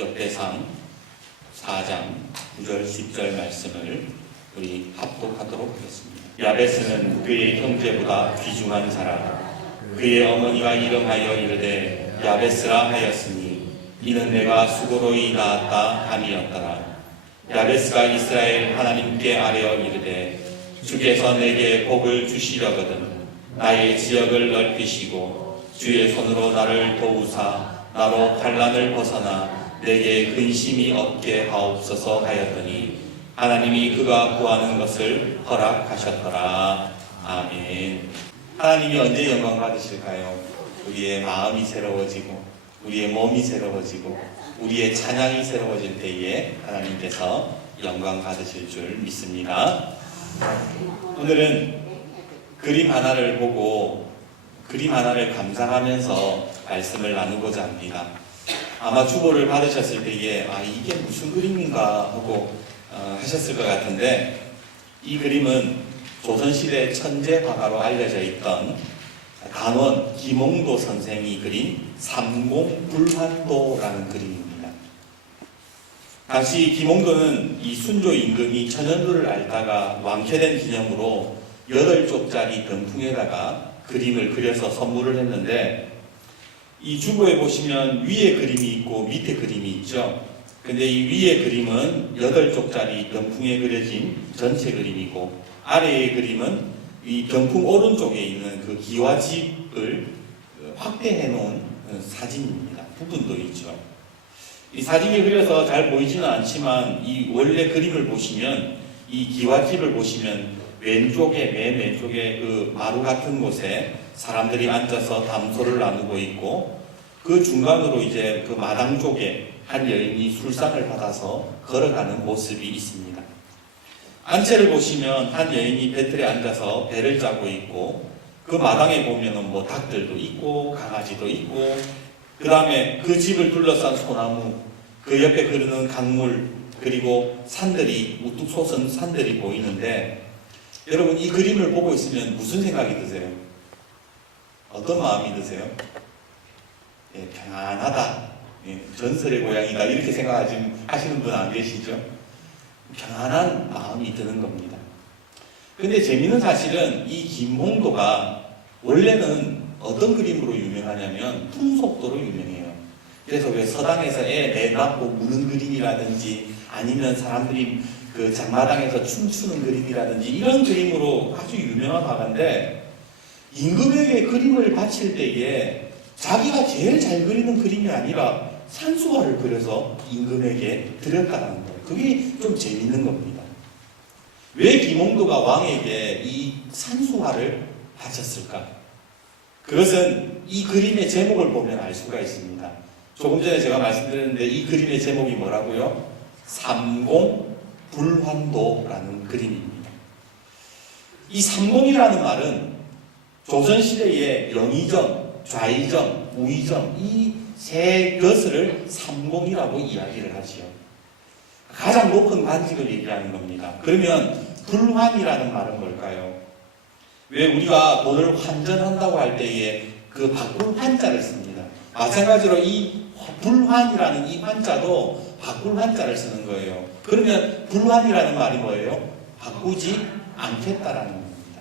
역대상 4장 9절 10절 말씀을 우리 합독하도록 하겠습니다. 야베스는 그의 형제보다 귀중한 사람, 그의 어머니가 이름하여 이르되 야베스라 하였으니 이는 내가 수고로이 낳았다 함이었더라. 야베스가 이스라엘 하나님께 아뢰어 이르되 주께서 내게 복을 주시려거든 나의 지역을 넓히시고 주의 손으로 나를 도우사 나로 환난을 벗어나 내게 근심이 없게 하옵소서 하였더니 하나님이 그가 구하는 것을 허락하셨더라. 아멘. 하나님이 언제 영광 받으실까요? 우리의 마음이 새로워지고 우리의 몸이 새로워지고 우리의 찬양이 새로워질 때에 하나님께서 영광 받으실 줄 믿습니다. 오늘은 그림 하나를 보고 그림 하나를 감상하면서 말씀을 나누고자 합니다. 아마 주보를 받으셨을 때에 이게 무슨 그림인가 하고 하셨을 것 같은데, 이 그림은 조선시대 천재 화가로 알려져 있던 단원 김홍도 선생이 그린 삼공불환도라는 그림입니다. 당시 김홍도는 이 순조 임금이 천연도를 앓다가 왕쾌된 기념으로 8쪽짜리 병풍에다가 그림을 그려서 선물을 했는데, 이 주보에 보시면 위에 그림이 있고 밑에 그림이 있죠. 근데 이 위에 그림은 8쪽짜리 병풍에 그려진 전체 그림이고, 아래의 그림은 이 병풍 오른쪽에 있는 그 기와집을 확대해 놓은 사진입니다. 부분도 있죠. 이 사진이 그려서 잘 보이지는 않지만 이 원래 그림을 보시면 이 기와집을 보시면 왼쪽에, 맨 왼쪽에 그 마루 같은 곳에 사람들이 앉아서 담소를 나누고 있고, 그 중간으로 이제 그 마당 쪽에 한 여인이 술상을 받아서 걸어가는 모습이 있습니다. 안채를 보시면 한 여인이 배틀에 앉아서 배를 짜고 있고, 그 마당에 보면은 뭐 닭들도 있고 강아지도 있고, 그 다음에 그 집을 둘러싼 소나무, 그 옆에 흐르는 강물, 그리고 산들이 우뚝 솟은 산들이 보이는데, 여러분 이 그림을 보고 있으면 무슨 생각이 드세요? 어떤 마음이 드세요? 예, 평안하다, 전설의 고향이다, 이렇게 생각하시는 분 안 계시죠? 평안한 마음이 드는 겁니다. 근데 재미있는 사실은 이 김홍도가 원래는 어떤 그림으로 유명하냐면 풍속도로 유명해요. 그래서 왜 서당에서 애 낳고 무는 그림이라든지 아니면 사람들이 그 장마당에서 춤추는 그림이라든지 이런 그림으로 아주 유명한 화가인데, 임금에게 그림을 바칠 때에 자기가 제일 잘 그리는 그림이 아니라 산수화를 그려서 임금에게 드렸다는 거예요. 그게 좀 재밌는 겁니다. 왜 김홍도가 왕에게 이 산수화를 바쳤을까? 그것은 이 그림의 제목을 보면 알 수가 있습니다. 조금 전에 제가 말씀드렸는데 이 그림의 제목이 뭐라고요? 삼공불환도라는 그림입니다. 이 삼공이라는 말은 조선시대의 영의정, 좌의정, 우의정 이 세 것을 삼공이라고 이야기를 하지요. 가장 높은 관직을 얘기하는 겁니다. 그러면 불환이라는 말은 뭘까요? 왜 우리가 돈을 환전한다고 할 때에 그 바꿀 환자를 씁니다. 마찬가지로 이 불환이라는 이 환자도 바꿀 환자를 쓰는 거예요. 그러면 불환이라는 말이 뭐예요? 바꾸지 않겠다라는 겁니다.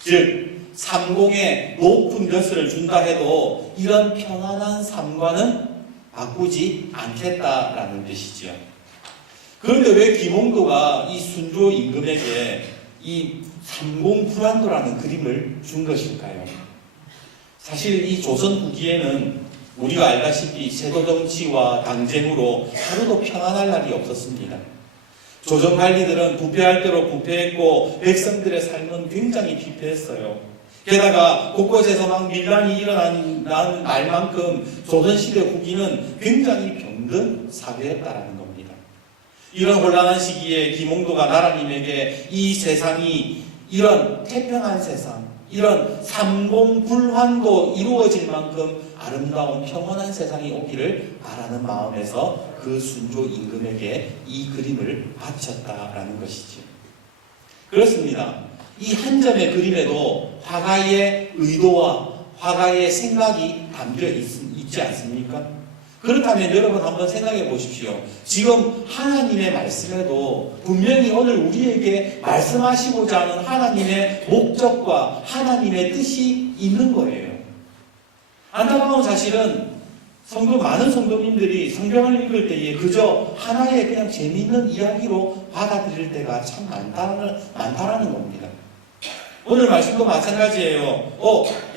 즉 삼공에 높은 것을 준다 해도 이런 평안한 삶과는 바꾸지 않겠다라는 뜻이죠. 그런데 왜 김홍도가 이 순조 임금에게 이 삼공불환도라는 그림을 준 것일까요? 사실 이 조선 후기에는 우리가 알다시피 세도 정치와 당쟁으로 하루도 평안할 날이 없었습니다. 조정 관리들은 부패할 대로 부패했고 백성들의 삶은 굉장히 피폐했어요. 게다가 곳곳에서 막 밀란이 일어난 날만큼 조선시대 후기는 굉장히 병든 사회였다라는 겁니다. 이런 혼란한 시기에 김홍도가 나라님에게 이 세상이 이런 태평한 세상, 이런 삼공불환도 이루어질 만큼 아름다운 평온한 세상이 오기를 바라는 마음에서 그 순조 임금에게 이 그림을 바쳤다라는 것이죠. 그렇습니다. 이 한 점의 그림에도 화가의 의도와 화가의 생각이 담겨 있지 않습니까? 그렇다면 여러분 한번 생각해 보십시오. 지금 하나님의 말씀에도 분명히 오늘 우리에게 말씀하시고자 하는 하나님의 목적과 하나님의 뜻이 있는 거예요. 안타까운 사실은 많은 성도님들이 성경을 읽을 때에 그저 하나의 그냥 재미있는 이야기로 받아들일 때가 참 많다라는 겁니다. 오늘 말씀도 마찬가지예요.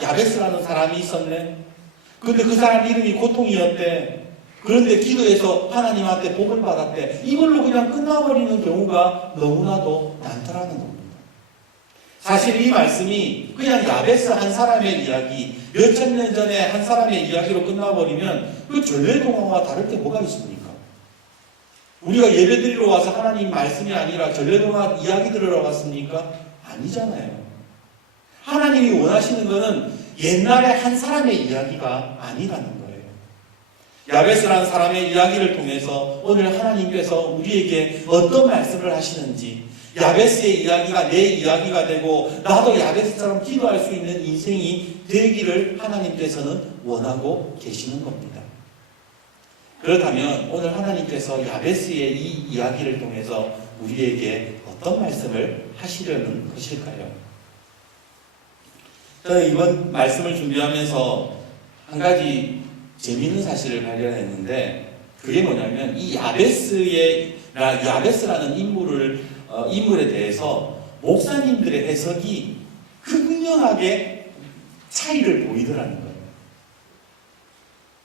야베스라는 사람이 있었네. 근데 그 사람 이름이 고통이었대. 그런데 기도해서 하나님한테 복을 받았대. 이걸로 그냥 끝나버리는 경우가 너무나도 많더라는 겁니다. 사실 이 말씀이 그냥 야베스 한 사람의 이야기, 몇천 년 전에 한 사람의 이야기로 끝나버리면 그 전래동화와 다를 게 뭐가 있습니까? 우리가 예배드리러 와서 하나님 말씀이 아니라 전래동화 이야기 들으러 갔습니까? 아니잖아요. 하나님이 원하시는 것은 옛날에 한 사람의 이야기가 아니라는 거예요. 야베스라는 사람의 이야기를 통해서 오늘 하나님께서 우리에게 어떤 말씀을 하시는지, 야베스의 이야기가 내 이야기가 되고 나도 야베스처럼 기도할 수 있는 인생이 되기를 하나님께서는 원하고 계시는 겁니다. 그렇다면 오늘 하나님께서 야베스의 이 이야기를 통해서 우리에게 어떤 말씀을 하시려는 것일까요? 저는 이번 말씀을 준비하면서 한 가지 재미있는 사실을 발견했는데, 그게 뭐냐면 이 야베스라는 인물에 대해서 목사님들의 해석이 극명하게 차이를 보이더라는 거예요.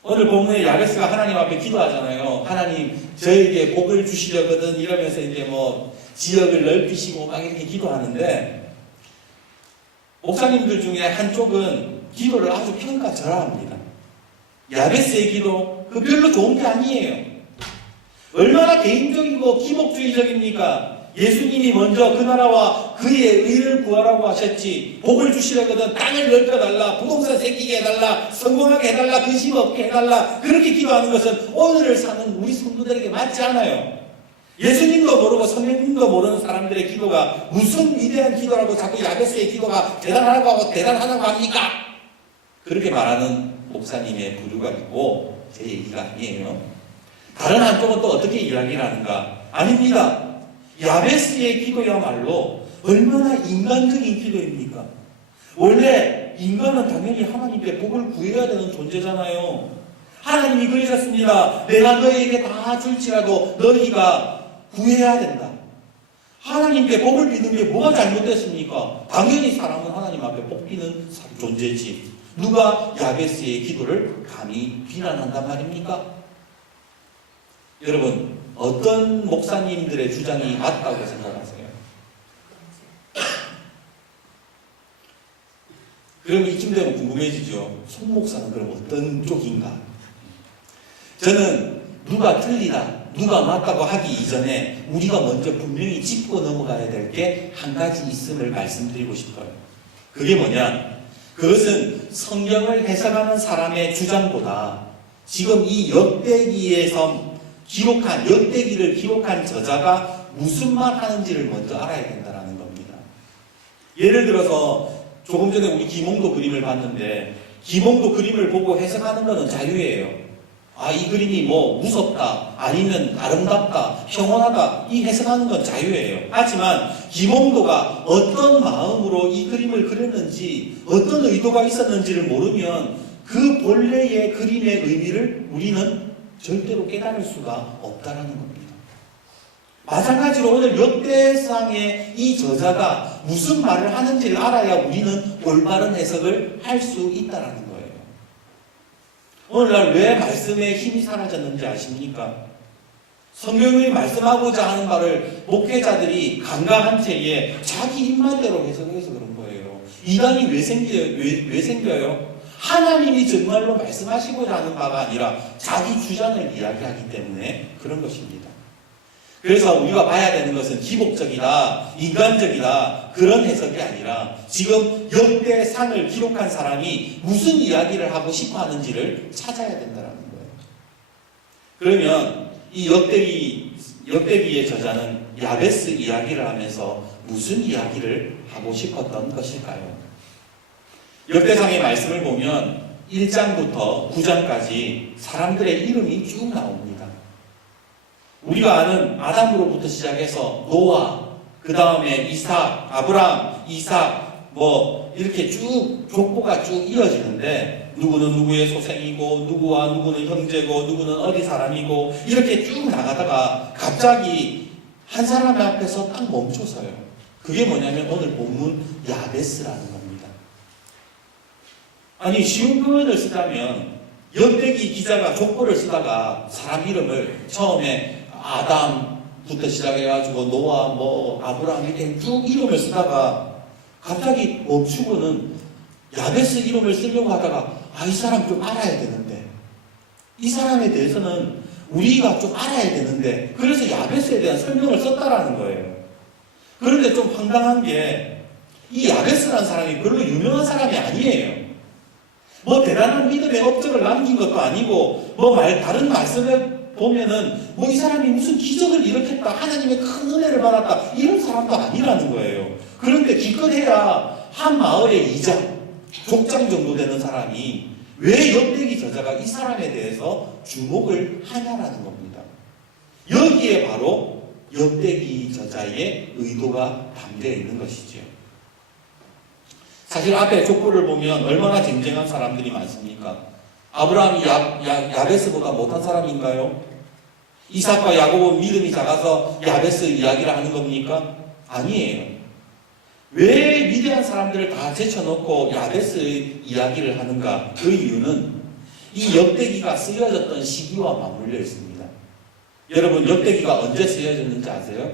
오늘 본문에 야베스가 하나님 앞에 기도하잖아요. 하나님, 저에게 복을 주시려거든 이러면서 이제 지역을 넓히시고 막 이렇게 기도하는데, 목사님들 중에 한쪽은 기도를 아주 평가절하합니다. 야베스의 기도, 그 별로 좋은 게 아니에요. 얼마나 개인적이고 기복주의적입니까? 예수님이 먼저 그 나라와 그의 의를 구하라고 하셨지, 복을 주시려거든 땅을 넓혀달라, 부동산 생기게 해달라, 성공하게 해달라, 근심 없게 해달라, 그렇게 기도하는 것은 오늘을 사는 우리 성도들에게 맞지 않아요. 예수님도 모르고 성령님도 모르는 사람들의 기도가 무슨 위대한 기도라고 자꾸 야베스의 기도가 대단하다고 하고 대단하다고 합니까? 그렇게 말하는 목사님의 부류가 있고, 제 얘기가 아니에요. 다른 한쪽은 또 어떻게 이야기를 하는가? 아닙니다. 야베스의 기도야말로 얼마나 인간적인 기도입니까? 원래 인간은 당연히 하나님께 복을 구해야 되는 존재잖아요. 하나님이 그러셨습니다. 내가 너희에게 다 줄지라도 너희가 구해야 된다. 하나님께 복을 비는 게 뭐가 잘못됐습니까? 당연히 사람은 하나님 앞에 복 비는 존재지. 누가 야베스의 기도를 감히 비난한단 말입니까? 여러분, 어떤 목사님들의 주장이 맞다고 생각하세요? 그럼 이쯤 되면 궁금해지죠. 손 목사는 그럼 어떤 쪽인가? 저는 누가 틀리다, 누가 맞다고 하기 이전에 우리가 먼저 분명히 짚고 넘어가야 될 게 한 가지 있음을 말씀드리고 싶어요. 그게 뭐냐? 그것은 성경을 해석하는 사람의 주장보다 지금 이 역대기를 기록한 저자가 무슨 말 하는지를 먼저 알아야 된다는 겁니다. 예를 들어서 조금 전에 우리 김홍도 그림을 봤는데, 김홍도 그림을 보고 해석하는 것은 자유예요. 이 그림이 무섭다, 아니면 아름답다, 평온하다, 이 해석하는 건 자유예요. 하지만 김홍도가 어떤 마음으로 이 그림을 그렸는지, 어떤 의도가 있었는지를 모르면 그 본래의 그림의 의미를 우리는 절대로 깨달을 수가 없다는 겁니다. 마찬가지로 오늘 역대상의 이 저자가 무슨 말을 하는지를 알아야 우리는 올바른 해석을 할 수 있다는 거예요. 오늘날 왜 말씀의 힘이 사라졌는지 아십니까? 성경이 말씀하고자 하는 바를 목회자들이 간과한 채에 자기 입맛대로 해석해서 그런 거예요. 이단이 왜 생겨요? 하나님이 정말로 말씀하시고자 하는 바가 아니라 자기 주장을 이야기하기 때문에 그런 것입니다. 그래서 우리가 봐야 되는 것은 기복적이다, 인간적이다, 그런 해석이 아니라 지금 역대상을 기록한 사람이 무슨 이야기를 하고 싶어 하는지를 찾아야 된다는 거예요. 그러면 이 역대기의 저자는 야베스 이야기를 하면서 무슨 이야기를 하고 싶었던 것일까요? 역대상의 말씀을 보면 1장부터 9장까지 사람들의 이름이 쭉 나옵니다. 우리가 아는 아담으로부터 시작해서 노아, 그 다음에 이삭, 아브람, 이삭, 이렇게 쭉 족보가 쭉 이어지는데, 누구는 누구의 소생이고, 누구와 누구는 형제고, 누구는 어디 사람이고, 이렇게 쭉 나가다가 갑자기 한 사람 앞에서 딱 멈춰서요. 그게 뭐냐면 오늘 본문 야베스라는 겁니다. 아니, 쉬운 표현을 쓰자면, 역대기 기자가 족보를 쓰다가 사람 이름을 처음에 아담부터 시작해가지고 노아, 아브라함 이렇게 쭉 이름을 쓰다가 갑자기 멈추고는 야베스 이름을 쓰려고 하다가 이 사람 좀 알아야 되는데, 이 사람에 대해서는 우리가 좀 알아야 되는데, 그래서 야베스에 대한 설명을 썼다라는 거예요. 그런데 좀 황당한 게 이 야베스라는 사람이 별로 유명한 사람이 아니에요. 대단한 믿음의 업적을 남긴 것도 아니고 다른 말씀에 보면은 이 사람이 무슨 기적을 일으켰다, 하나님의 큰 은혜를 받았다, 이런 사람도 아니라는 거예요. 그런데 기껏해야 한 마을의 이장, 족장 정도 되는 사람이 왜 역대기 저자가 이 사람에 대해서 주목을 하냐라는 겁니다. 여기에 바로 역대기 저자의 의도가 담겨 있는 것이죠. 사실 앞에 족보를 보면 얼마나 쟁쟁한 사람들이 많습니까? 아브라함이 야베스보다 못한 사람인가요? 이삭과 야곱은 믿음이 작아서 야베스 이야기를 하는 겁니까? 아니에요. 왜 위대한 사람들을 다 제쳐놓고 야베스 이야기를 하는가? 그 이유는 이 역대기가 쓰여졌던 시기와 맞물려 있습니다. 여러분, 역대기가 언제 쓰여졌는지 아세요?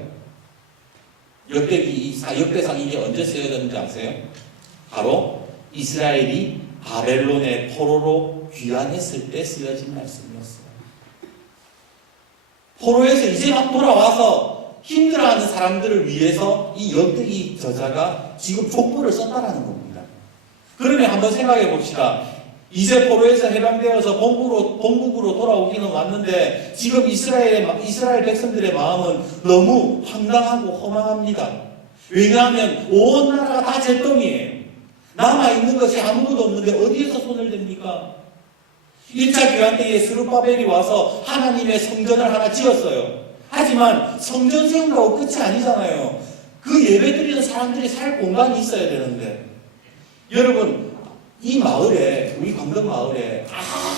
역대상 이게 언제 쓰여졌는지 아세요? 바로 이스라엘이 바벨론의 포로로 귀환했을 때 쓰여진 말씀이었어요. 포로에서 이제 막 돌아와서 힘들어하는 사람들을 위해서 이 역대기 저자가 지금 족보를 썼다라는 겁니다. 그러면 한번 생각해 봅시다. 이제 포로에서 해방되어서 본국으로 돌아오기는 왔는데 지금 이스라엘 백성들의 마음은 너무 황당하고 허망합니다. 왜냐하면 온 나라가 다 잿더미예요. 남아있는 것이 아무것도 없는데 어디에서 손을 댑니까? 1차 교환 때에 스룹바벨이 와서 하나님의 성전을 하나 지었어요. 하지만 성전 세운다고 끝이 아니잖아요. 그 예배 드리는 사람들이 살 공간이 있어야 되는데, 여러분, 이 마을에, 우리 강동 마을에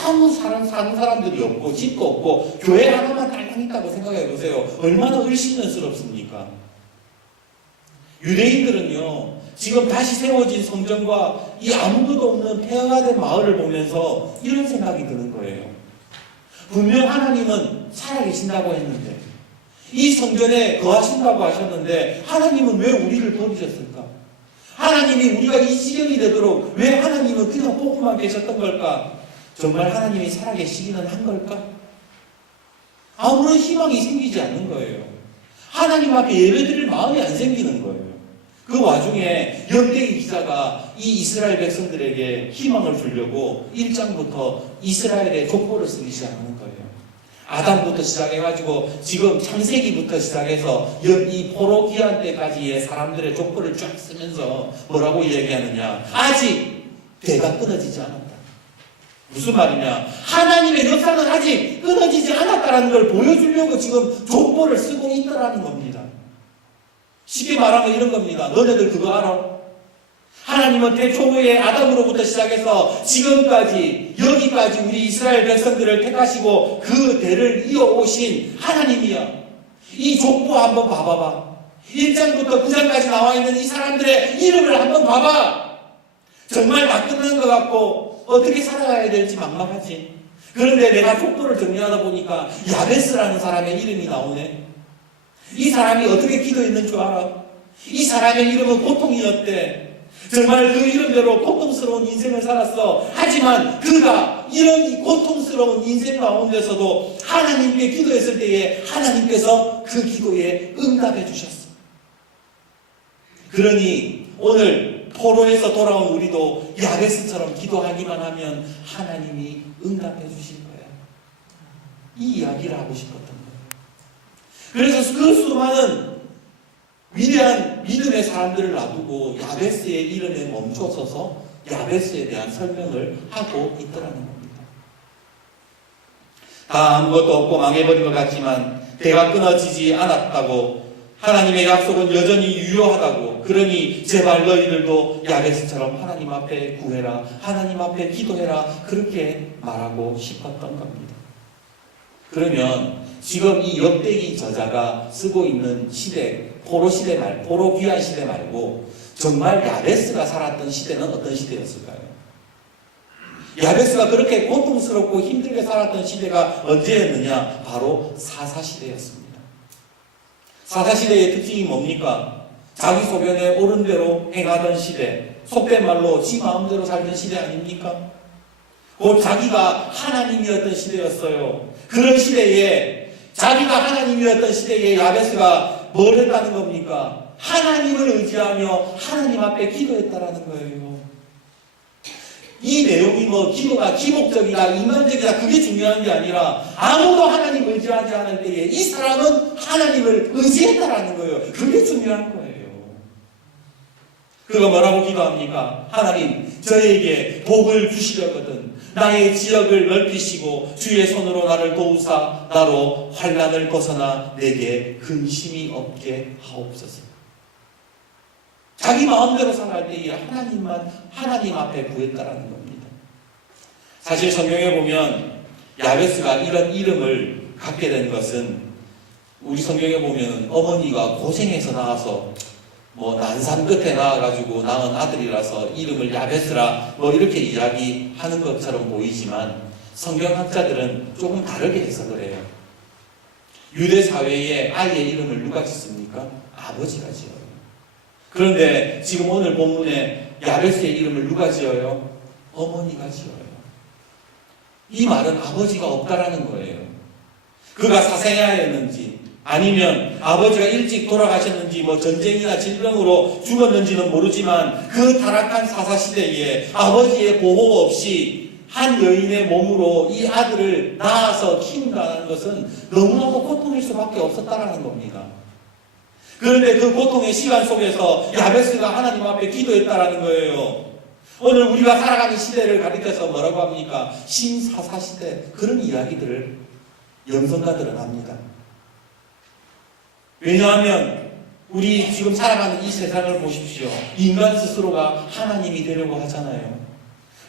아무 사는 사람들이 없고 집도 없고 교회 하나만 딸랑 있다고 생각해 보세요. 얼마나 을심연스럽습니까? 유대인들은요, 지금 다시 세워진 성전과 이 아무것도 없는 폐허화된 마을을 보면서 이런 생각이 드는 거예요. 분명 하나님은 살아계신다고 했는데, 이 성전에 거하신다고 하셨는데 하나님은 왜 우리를 버리셨을까? 하나님이 우리가 이 지경이 되도록 왜 하나님은 그냥 보고만 계셨던 걸까? 정말 하나님이 살아계시기는 한 걸까? 아무런 희망이 생기지 않는 거예요. 하나님 앞에 예배드릴 마음이 안 생기는 거예요. 그 와중에 역대기 기자가 이 이스라엘 백성들에게 희망을 주려고 1장부터 이스라엘의 족보를 쓰기 시작하는 거예요. 아담부터 시작해가지고 지금 창세기부터 시작해서 이 포로 기한 때까지의 사람들의 족보를 쫙 쓰면서 뭐라고 얘기하느냐? 아직 대가 끊어지지 않았다. 무슨 말이냐? 하나님의 역사는 아직 끊어지지 않았다는 걸 보여주려고 지금 족보를 쓰고 있다라는 겁니다. 쉽게 말하면 이런 겁니다. 너네들 그거 알아? 하나님은 태초에 아담으로부터 시작해서 지금까지 여기까지 우리 이스라엘 백성들을 택하시고 그 대를 이어오신 하나님이야. 이 족보 한번 봐봐봐. 1장부터 9장까지 나와 있는 이 사람들의 이름을 한번 봐봐. 정말 다 끝난 것 같고 어떻게 살아가야 될지 막막하지. 그런데 내가 족보를 정리하다 보니까 야베스라는 사람의 이름이 나오네. 이 사람이 어떻게 기도했는 줄 알아? 이 사람의 이름은 고통이었대. 정말 그 이름대로 고통스러운 인생을 살았어. 하지만 그가 이런 고통스러운 인생 가운데서도 하나님께 기도했을 때에 하나님께서 그 기도에 응답해 주셨어. 그러니 오늘 포로에서 돌아온 우리도 야베스처럼 기도하기만 하면 하나님이 응답해 주실 거야. 이 이야기를 하고 싶었던 거예요. 그래서 그 수많은 위대한 믿음의 사람들을 놔두고 야베스의 이름에 멈춰서서 야베스에 대한 설명을 하고 있더라는 겁니다. 다 아무것도 없고 망해버린 것 같지만 대가 끊어지지 않았다고, 하나님의 약속은 여전히 유효하다고, 그러니 제발 너희들도 야베스처럼 하나님 앞에 구해라, 하나님 앞에 기도해라, 그렇게 말하고 싶었던 겁니다. 그러면 지금 이 역대기 저자가 쓰고 있는 시대, 포로 귀환 시대 말고 정말 야베스가 살았던 시대는 어떤 시대였을까요? 야베스가 그렇게 고통스럽고 힘들게 살았던 시대가 언제였느냐? 바로 사사시대였습니다. 사사시대의 특징이 뭡니까? 자기 소견에 옳은 대로 행하던 시대, 속된 말로 지 마음대로 살던 시대 아닙니까? 곧 자기가 하나님이었던 시대였어요. 그런 시대에, 자기가 하나님이었던 시대에 야베스가 뭘 했다는 겁니까? 하나님을 의지하며 하나님 앞에 기도했다라는 거예요. 이 내용이 기도가 기복적이다, 인간적이다, 그게 중요한 게 아니라 아무도 하나님을 의지하지 않을 때에 이 사람은 하나님을 의지했다라는 거예요. 그게 중요한 거예요. 그가 뭐라고 기도합니까? 하나님, 저에게 복을 주시려거든 나의 지역을 넓히시고 주의 손으로 나를 도우사 나로 환난을 벗어나 내게 근심이 없게 하옵소서. 자기 마음대로 살아갈 때에 하나님 앞에 구했다라는 겁니다. 사실 성경에 보면 야베스가 이런 이름을 갖게 된 것은, 우리 성경에 보면 어머니가 고생해서 낳아서 난산 끝에 낳아가지고 낳은 아들이라서 이름을 야베스라 이렇게 이야기하는 것처럼 보이지만, 성경학자들은 조금 다르게 해석을 해요. 유대 사회에 아이의 이름을 누가 짓습니까? 아버지가 지어요. 그런데 지금 오늘 본문에 야베스의 이름을 누가 지어요? 어머니가 지어요. 이 말은 아버지가 없다라는 거예요. 그가 사생아였는지, 아니면 아버지가 일찍 돌아가셨는지, 전쟁이나 질병으로 죽었는지는 모르지만 그 타락한 사사시대에 아버지의 보호 없이 한 여인의 몸으로 이 아들을 낳아서 키운다는 것은 너무나도 고통일 수밖에 없었다라는 겁니다. 그런데 그 고통의 시간 속에서 야베스가 하나님 앞에 기도했다라는 거예요. 오늘 우리가 살아가는 시대를 가리켜서 뭐라고 합니까? 신사사시대, 그런 이야기들을 영성가들은 합니다. 왜냐하면 우리 지금 살아가는 이 세상을 보십시오. 인간 스스로가 하나님이 되려고 하잖아요.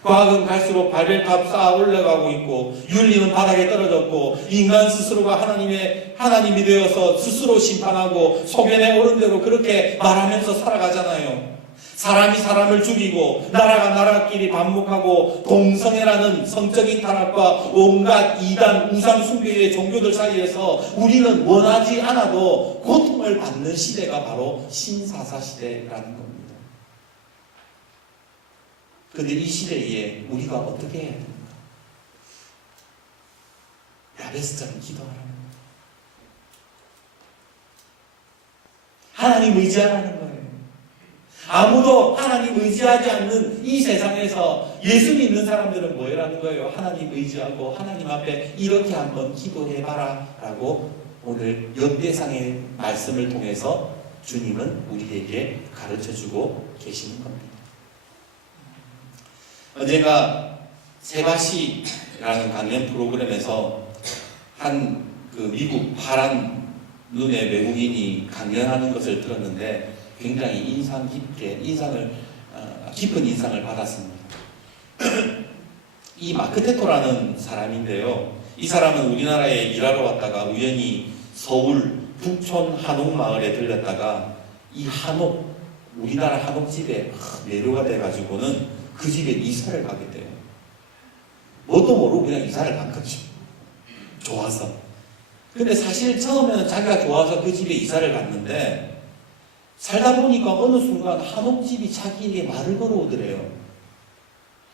과학은 갈수록 발벨탑 쌓아 올라가고 있고, 윤리는 바닥에 떨어졌고, 인간 스스로가 하나님이 되어서 스스로 심판하고 소견에 옳은 대로 그렇게 말하면서 살아가잖아요. 사람이 사람을 죽이고 나라가 나라끼리 반목하고 동성애라는 성적인 타락과 온갖 이단 우상 숭배의 종교들 사이에서 우리는 원하지 않아도 고통을 받는 시대가 바로 신사사 시대라는 겁니다. 그런데 이 시대에 우리가 어떻게 해야 됩니까? 야베스처럼 기도하라는 거예요. 하나님 의지하라는 거예요. 아무도 하나님 의지하지 않는 이 세상에서 예수 믿는 사람들은 뭐라는 거예요? 하나님 의지하고 하나님 앞에 이렇게 한번 기도해봐라 라고 오늘 역대상의 말씀을 통해서 주님은 우리에게 가르쳐주고 계시는 겁니다. 언젠가 세바시라는 강연 프로그램에서 한 미국 파란 눈의 외국인이 강연하는 것을 들었는데 굉장히 깊은 인상을 받았습니다. 이 마크 테토라는 사람인데요. 이 사람은 우리나라에 일하러 왔다가 우연히 서울 북촌 한옥마을에 들렸다가 이 우리나라 한옥집에 매료가 돼가지고는 그 집에 이사를 가게 돼요. 뭣도 모르고 그냥 이사를 간 거죠. 좋아서. 근데 사실 처음에는 자기가 좋아서 그 집에 이사를 갔는데 살다 보니까 어느 순간 한옥집이 자기에게 말을 걸어오더래요.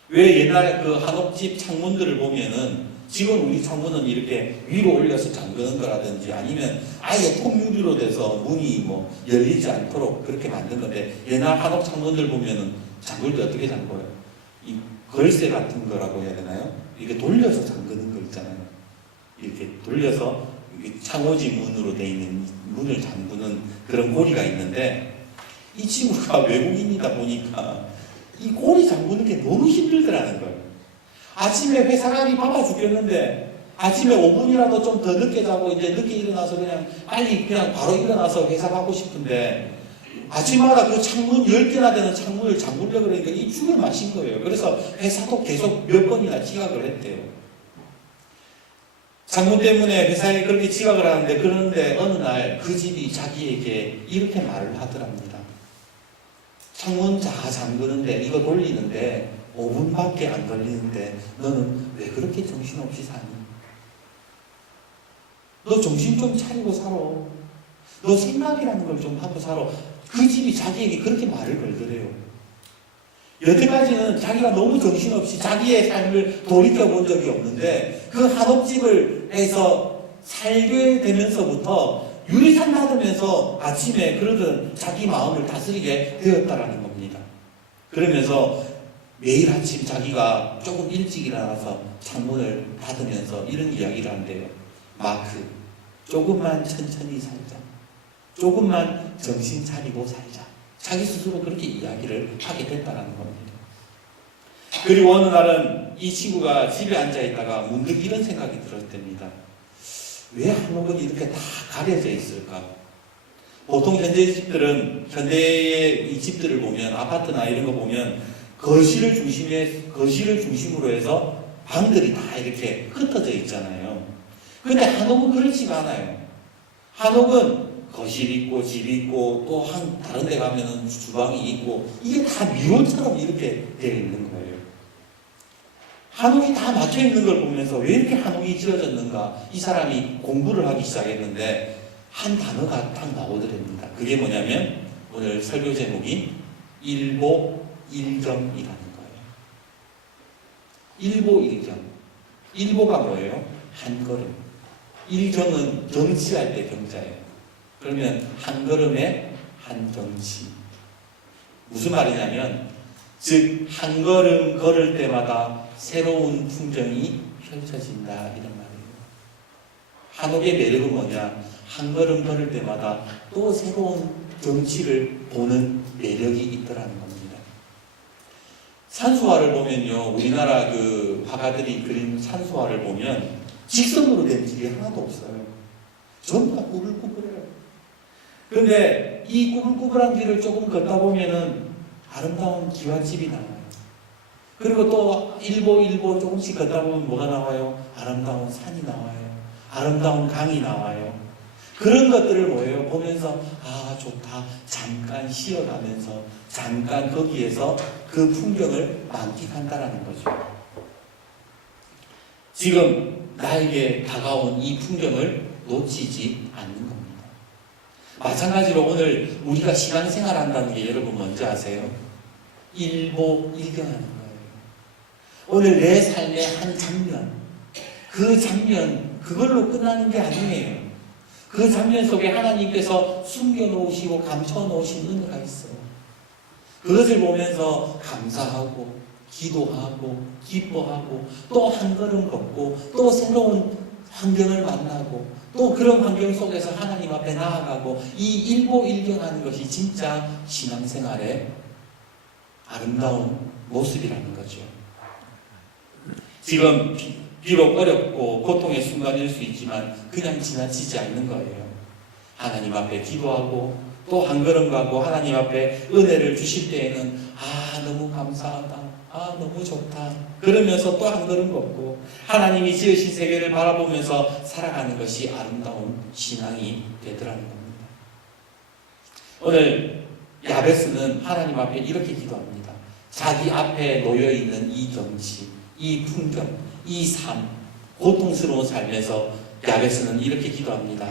왜 옛날에 그 한옥집 창문들을 보면은 지금 우리 창문은 이렇게 위로 올려서 잠그는 거라든지 아니면 아예 통유리로 돼서 문이 열리지 않도록 그렇게 만든 건데, 옛날 한옥 창문들 보면은 잠글 때 어떻게 잠궈요? 이 걸쇠 같은 거라고 해야 되나요? 이렇게 돌려서 잠그는 거 있잖아요. 이렇게 돌려서 창호지 문으로 되어 있는 문을 잠그는 그런 고리가 있는데, 이 친구가 외국인이다 보니까 이 꼬리 잠그는 게 너무 힘들더라는 거예요. 아침에 회사 가기 바빠 죽겠는데 아침에 5분이라도 좀 더 늦게 자고 이제 늦게 일어나서 그냥 바로 일어나서 회사 가고 싶은데 아침마다 그 창문 10개나 되는 창문을 잠그려고 그러니까 이 죽을 맛인 거예요. 그래서 회사도 계속 몇 번이나 지각을 했대요. 창문 때문에 회사에 그렇게 지각을 하는데 그러는데 어느 날 그 집이 자기에게 이렇게 말을 하더랍니다. 창문 다 잠그는데 이거 돌리는데 5분밖에 안 걸리는데 너는 왜 그렇게 정신없이 사니? 너 정신 좀 차리고 살아. 너 생각이라는 걸 좀 하고 살아. 그 집이 자기에게 그렇게 말을 걸더래요. 여태까지는 자기가 너무 정신없이 자기의 삶을 돌이켜본 적이 없는데 그 한옥집을 해서 살게 되면서부터 유리산 받으면서 아침에 그러던 자기 마음을 다스리게 되었다라는 겁니다. 그러면서 매일 아침 자기가 조금 일찍 일어나서 창문을 닫으면서 이런 이야기를 한대요. 마크, 조금만 천천히 살자. 조금만 정신 차리고 살자. 자기 스스로 그렇게 이야기를 하게 됐다는 겁니다. 그리고 어느 날은 이 친구가 집에 앉아 있다가 문득 이런 생각이 들었답니다. 왜 한옥은 이렇게 다 가려져 있을까? 보통 현대의 이 집들을 보면, 아파트나 이런 거 보면, 거실을 중심으로 해서 방들이 다 이렇게 흩어져 있잖아요. 근데 한옥은 그렇지가 않아요. 한옥은 거실 있고, 집 있고, 또 다른 데 가면은 주방이 있고, 이게 다 미로처럼 이렇게 되어 있는 거예요. 한옥이 다 막혀 있는 걸 보면서 왜 이렇게 한옥이 지어졌는가? 이 사람이 공부를 하기 시작했는데, 한 단어가 딱 나오더랍니다. 그게 뭐냐면, 오늘 설교 제목이 일보일경이라는 거예요. 일보일경. 일보가 뭐예요? 한 걸음. 일경은 경치할 때 경자예요. 그러면 한 걸음에 한 경치. 무슨 말이냐면, 즉 한 걸음 걸을 때마다 새로운 풍경이 펼쳐진다 이런 말이에요. 한옥의 매력은 뭐냐? 한 걸음 걸을 때마다 또 새로운 경치를 보는 매력이 있더라는 겁니다. 산수화를 보면요, 우리나라 그 화가들이 그린 산수화를 보면 직선으로 된 길이 하나도 없어요. 전부 다 꾸불꾸불해요. 그런데 이 꾸불꾸불한 길을 조금 걷다 보면은 아름다운 기와집이 나와요. 그리고 또 일보 조금씩 걷다 보면 뭐가 나와요? 아름다운 산이 나와요. 아름다운 강이 나와요. 그런 것들을 뭐예요? 보면서 아 좋다. 잠깐 쉬어가면서 잠깐 거기에서 그 풍경을 만끽한다라는 거죠. 지금 나에게 다가온 이 풍경을 놓치지 않는 겁니다. 마찬가지로 오늘 우리가 신앙생활 한다는 게 여러분 뭔지 아세요? 일보일경하는 거예요. 오늘 내 삶의 한 장면, 그 장면, 그걸로 끝나는 게 아니에요. 그 장면 속에 하나님께서 숨겨놓으시고 감춰놓으신 은혜가 있어요. 그것을 보면서 감사하고, 기도하고, 기뻐하고, 또 한 걸음 걷고, 또 새로운 환경을 만나고, 또 그런 환경 속에서 하나님 앞에 나아가고, 이 일보일경하는 것이 진짜 신앙생활의 아름다운 모습이라는 거죠. 지금 비록 어렵고 고통의 순간일 수 있지만 그냥 지나치지 않는 거예요. 하나님 앞에 기도하고 또 한 걸음 가고 하나님 앞에 은혜를 주실 때에는 아 너무 감사하다. 아 너무 좋다. 그러면서 또 한 걸음 걷고 하나님이 지으신 세계를 바라보면서 살아가는 것이 아름다운 신앙이 되더라는 겁니다. 오늘 야베스는 하나님 앞에 이렇게 기도합니다. 자기 앞에 놓여있는 이 경치, 이 풍경, 이 삶, 고통스러운 삶에서 야베스는 이렇게 기도합니다.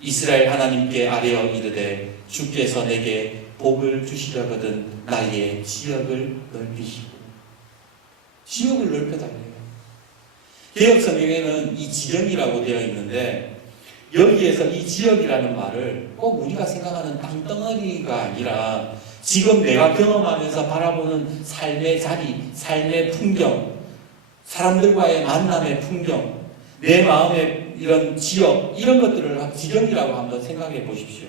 이스라엘 하나님께 아뢰어 이르되 주께서 내게 복을 주시려거든 나의 지역을 넓히시고 지역을 넓혀달래요. 개혁성경에는 이 지령이라고 되어 있는데 여기에서 이 지역이라는 말을 꼭 우리가 생각하는 땅덩어리가 아니라 지금 내가 경험하면서 바라보는 삶의 자리, 삶의 풍경, 사람들과의 만남의 풍경, 내 마음의 이런 지역, 이런 것들을 지령이라고 한번 생각해 보십시오.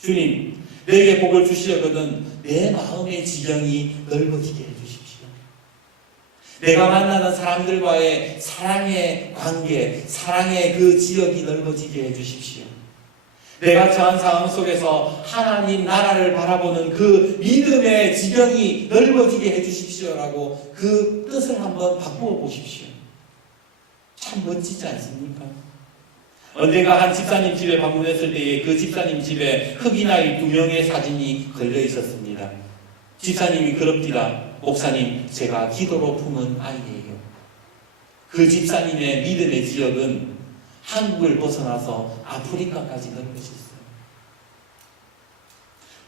주님, 내게 복을 주시려거든 내 마음의 지경이 넓어지게 해주십시오. 내가 만나는 사람들과의 사랑의 관계, 사랑의 그 지역이 넓어지게 해주십시오. 내가 처한 상황 속에서 하나님 나라를 바라보는 그 믿음의 지경이 넓어지게 해주십시오라고 그 뜻을 한번 바꾸어 보십시오. 참 멋지지 않습니까? 언젠가 한 집사님 집에 방문했을 때에 그 집사님 집에 흑인 아이 2명의 사진이 걸려 있었습니다. 집사님이 그럽디다. 목사님, 제가 기도로 품은 아이예요. 그 집사님의 믿음의 지역은 한국을 벗어나서 아프리카까지 넓어졌어요.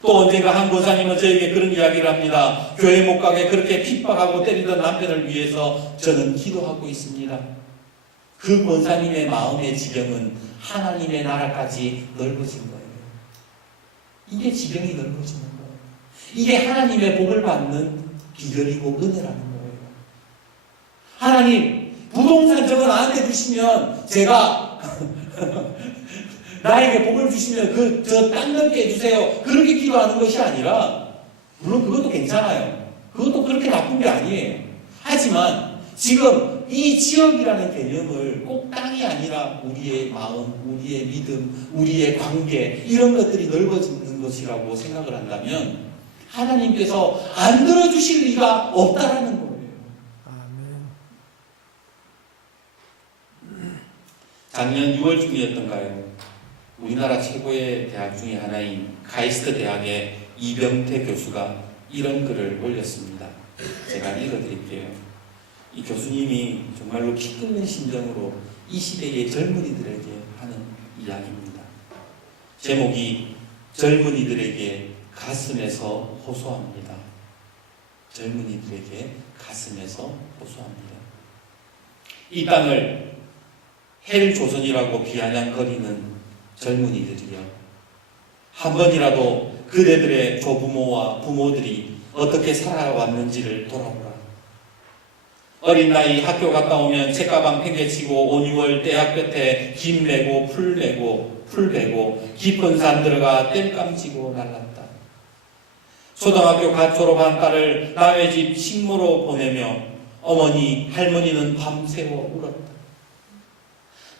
또 언젠가 한 권사님은 저에게 그런 이야기를 합니다. 교회 못 가게 그렇게 핍박하고 때리던 남편을 위해서 저는 기도하고 있습니다. 그 권사님의 마음의 지경은 하나님의 나라까지 넓어진 거예요. 이게 지경이 넓어지는 거예요. 이게 하나님의 복을 받는 비결이고 은혜라는 거예요. 하나님, 부동산 저거 나한테 주시면 제가 나에게 복을 주시면 저 땅 넓게 해주세요. 그렇게 기도하는 것이 아니라, 물론 그것도 괜찮아요. 그것도 그렇게 나쁜 게 아니에요. 하지만 지금 이 지역이라는 개념을 꼭 땅이 아니라 우리의 마음, 우리의 믿음, 우리의 관계 이런 것들이 넓어지는 것이라고 생각을 한다면 하나님께서 안 들어주실 리가 없다라는 거예요. 작년 6월쯤이었던가요? 우리나라 최고의 대학 중에 하나인 카이스트 대학의 이병태 교수가 이런 글을 올렸습니다. 제가 읽어드릴게요. 이 교수님이 정말로 피 끓는 심정으로 이 시대의 젊은이들에게 하는 이야기입니다. 제목이 젊은이들에게 가슴에서 호소합니다. 젊은이들에게 가슴에서 호소합니다. 이 땅을 헬조선이라고 비아냥거리는 젊은이들이여, 한 번이라도 그대들의 조부모와 부모들이 어떻게 살아왔는지를 돌아보라. 어린 나이 학교 갔다 오면 책가방 팽개치고 5, 6월 대학 끝에 김 메고 풀 베고 깊은 산 들어가 땔감 치고 날랐다. 초등학교 갓 졸업한 딸을 남의 집 식모로 보내며 어머니, 할머니는 밤새워 울었다.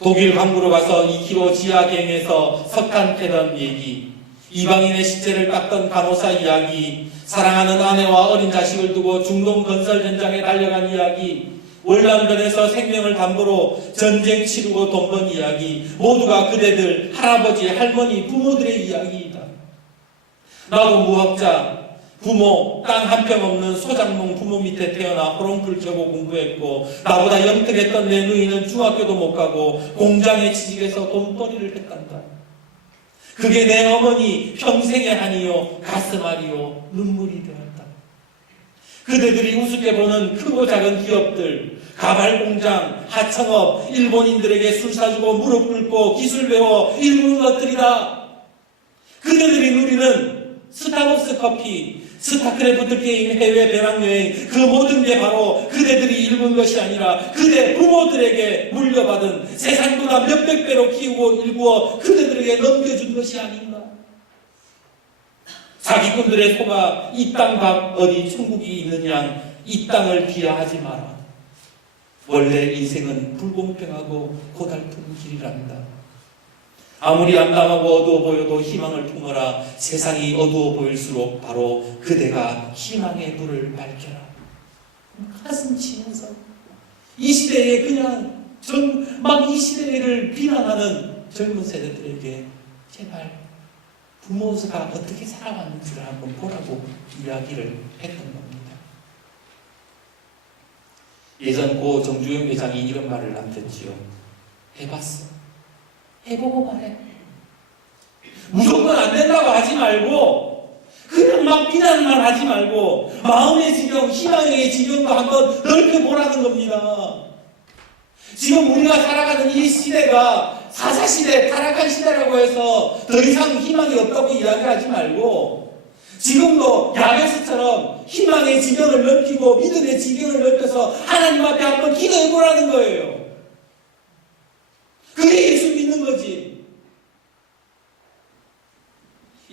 독일 항구로 가서 2km 지하갱에서 석탄 캐던 얘기, 이방인의 시체를 닦던 간호사 이야기, 사랑하는 아내와 어린 자식을 두고 중동 건설 현장에 달려간 이야기, 월남전에서 생명을 담보로 전쟁 치르고 돈 번 이야기, 모두가 그대들 할아버지, 할머니, 부모들의 이야기이다. 나도 무학자, 부모, 땅 한 평 없는 소장농 부모 밑에 태어나 호롱불 켜고 공부했고, 나보다 영특했던 내 누이는 중학교도 못 가고 공장에 취직해서 돈벌이를 했단다. 그게 내 어머니 평생의 한이요 가슴앓이요 눈물이 되었다. 그대들이 우습게 보는 크고 작은 기업들, 가발공장, 하청업, 일본인들에게 술 사주고 무릎 꿇고 기술 배워 이루는 것들이다. 그대들이 누리는 스타벅스 커피, 스타크래프트 게임, 해외 배낭여행, 그 모든 게 바로 그대들이 일군 것이 아니라 그대 부모들에게 물려받은 세상보다 몇백 배로 키우고 일구어 그대들에게 넘겨준 것이 아닌가. 사기꾼들의 소가 이 땅 밖 어디 천국이 있느냐, 이 땅을 비하하지 마라. 원래 인생은 불공평하고 고달픈 길이란다. 아무리 암담하고 어두워 보여도 희망을 품어라. 세상이 어두워 보일수록 바로 그대가 희망의 불을 밝혀라. 가슴 치면서 이 시대에 그냥 막 이 시대를 비난하는 젊은 세대들에게 제발 부모가 어떻게 살아왔는지를 한번 보라고 이야기를 했던 겁니다. 예전 고 정주영 회장이 이런 말을 남겼지요. 해봤어. 해보고 말해. 무조건 안 된다고 하지 말고 그냥 막 비난만 하지 말고 마음의 지경, 희망의 지경도 한번 넓혀보라는 겁니다. 지금 우리가 살아가는 이 시대가 사사시대, 타락한 시대라고 해서 더 이상 희망이 없다고 이야기하지 말고 지금도 야베스처럼 희망의 지경을 넓히고 믿음의 지경을 넓혀서 하나님 앞에 한번 기도해보라는 거예요. 그게 예수 믿는 거지.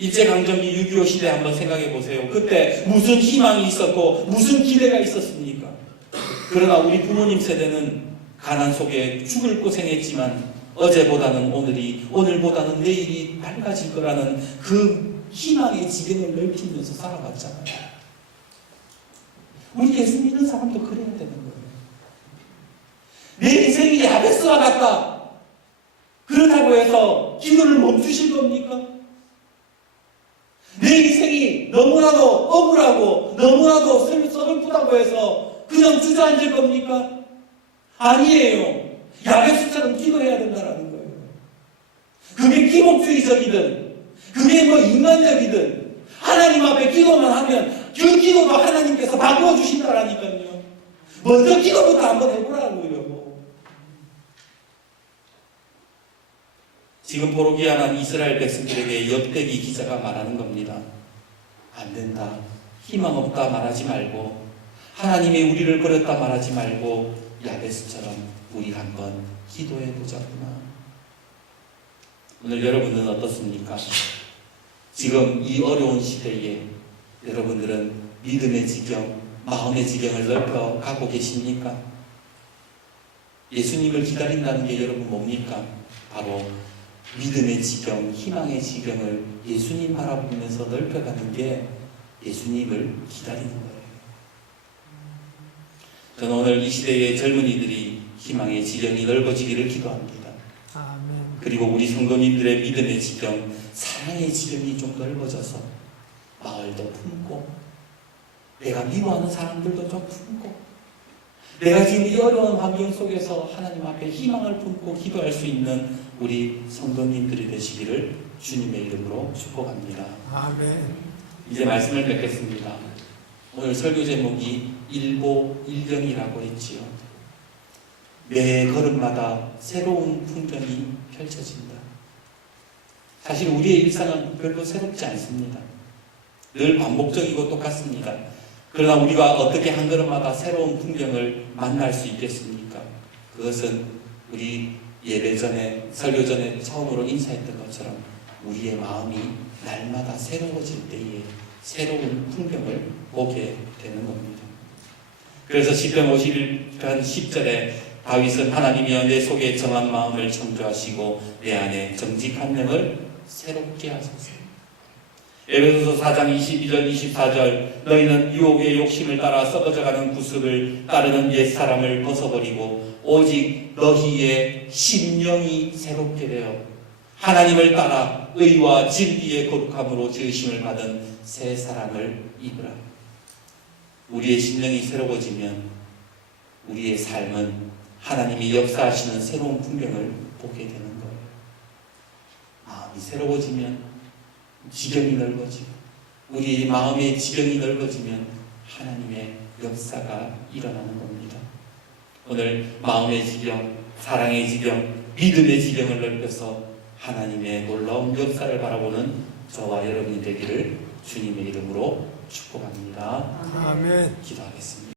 일제강점기 6.25 시대 한번 생각해 보세요. 그때 무슨 희망이 있었고 무슨 기대가 있었습니까? 그러나 우리 부모님 세대는 가난 속에 죽을 고생했지만 어제보다는 오늘이, 오늘보다는 내일이 밝아질 거라는 그 희망의 지경을 넓히면서 살아왔잖아요. 우리 예수 믿는 사람도 그래야 되는 거예요. 내 인생이 야베스와 같다. 그렇다고 해서 기도를 멈추실 겁니까? 내 인생이 너무나도 억울하고 너무나도 서글프다고 해서 그냥 주저앉을 겁니까? 아니에요. 야베스처럼 기도해야 된다는 거예요. 그게 기복주의적이든 그게 뭐 인간적이든 하나님 앞에 기도만 하면 그 기도도 하나님께서 바꾸어 주신다라니까요. 먼저 기도부터 한번 해보라고요. 지금 포로기한한 이스라엘 백성들에게 역대기 기자가 말하는 겁니다. 안 된다. 희망 없다 말하지 말고 하나님이 우리를 버렸다 말하지 말고 야베스처럼 우리 한번 기도해 보자꾸나. 오늘 여러분은 어떻습니까? 지금 이 어려운 시대에 여러분들은 믿음의 지경, 마음의 지경을 넓혀 가고 계십니까? 예수님을 기다린다는 게 여러분 뭡니까? 바로 믿음의 지경, 희망의 지경을 예수님 바라보면서 넓혀가는 게 예수님을 기다리는 거예요. 저는 오늘 이 시대의 젊은이들이 희망의 지경이 넓어지기를 기도합니다. 아멘. 그리고 우리 성도님들의 믿음의 지경, 사랑의 지경이 좀 넓어져서 마을도 품고 내가 미워하는 사람들도 좀 품고 내가 지금 이 어려운 환경 속에서 하나님 앞에 희망을 품고 기도할 수 있는 우리 성도님들이 되시기를 주님의 이름으로 축복합니다. 아멘. 이제 말씀을 맺겠습니다. 오늘 설교 제목이 일보일경이라고 했지요. 매 걸음마다 새로운 풍경이 펼쳐진다. 사실 우리의 일상은 별로 새롭지 않습니다. 늘 반복적이고 똑같습니다. 그러나 우리가 어떻게 한 걸음마다 새로운 풍경을 만날 수 있겠습니까? 그것은 우리 예배 전에, 설교 전에 처음으로 인사했던 것처럼 우리의 마음이 날마다 새로워질 때에 새로운 풍경을 보게 되는 겁니다. 그래서 시편 51편 10절에 다윗은 하나님이여 내 속에 정한 마음을 창조하시고 내 안에 정직한 영을 새롭게 하소서. 에베소서 4장 22절 24절 너희는 유혹의 욕심을 따라 썩어져가는 구습을 따르는 옛사람을 벗어버리고 오직 너희의 심령이 새롭게 되어 하나님을 따라 의와 진리의 거룩함으로 지으심을 받은 새 사람을 입으라. 우리의 심령이 새로워지면 우리의 삶은 하나님이 역사하시는 새로운 풍경을 보게 되는 거예요. 마음이 새로워지면 지경이 넓어지고 우리의 마음의 지경이 넓어지면 하나님의 역사가 일어나는 겁니다. 오늘 마음의 지경, 사랑의 지경, 믿음의 지경을 넓혀서 하나님의 놀라운 역사를 바라보는 저와 여러분이 되기를 주님의 이름으로 축복합니다. 아멘. 기도하겠습니다.